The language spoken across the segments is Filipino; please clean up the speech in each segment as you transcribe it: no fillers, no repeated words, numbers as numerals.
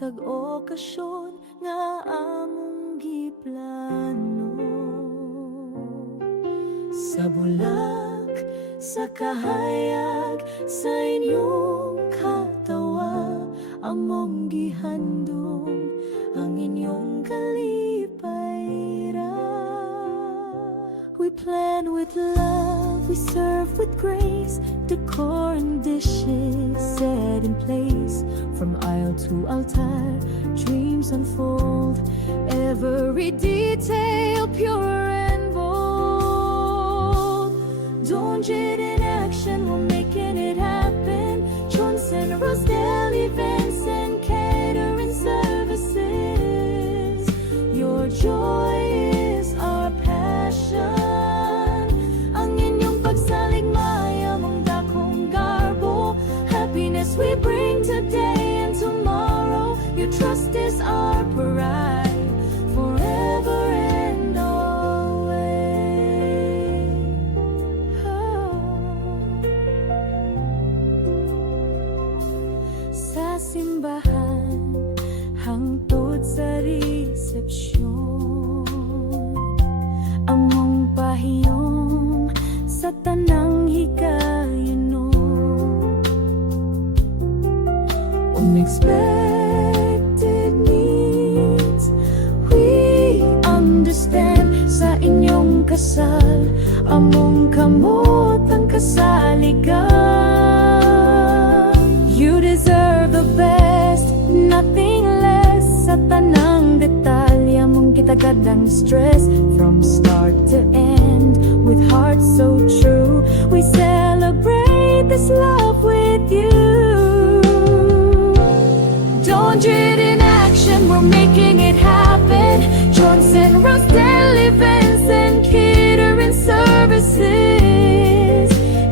Matag okasyon nga among giplano, sa bulak, sa kahayag, sa inyong katawa, among gihandong ang inyong kalipayra. We plan with love, we serve with grace, decor and dishes set in place. From aisle to altar, dreams unfold, every detail pure and bold. Donjit in action, we're making it happen. Johnson, Rosedale events and catering services. Your joy is our passion. Ang inyong pagsaligmaya mong dakong garbo. Happiness we bring today and tomorrow. Your trust is our pride, forever and always. Sa simbahan, hangtod sa resepsyon, among pahiyong sa tanang hikayon. Unexpected needs, we understand. Sa inyong kasal, among kamot ang kasaligan. You deserve the best, nothing less. Sa tanang detalye mong kitagad ang stress. From start to end, with hearts so true, we celebrate this love with you. Donjit in action, we're making it happen. Johnson, Rosedale events and catering services.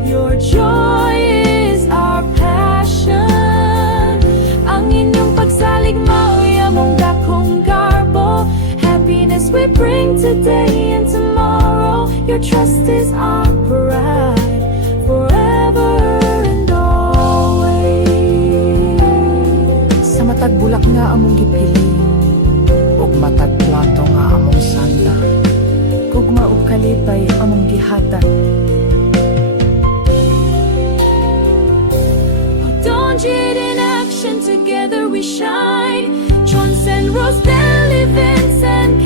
Your joy is our passion. Ang inyong pagsaligmaya mong dakong garbo. Happiness we bring today and tomorrow. Your trust is our pride, forever and always. Sa matag bulak nga among gipili, ug matag plato nga among sanda, Gugma ug kalipay among gihatag. Donjit in action, together we shine. Johnson, Rosedale events and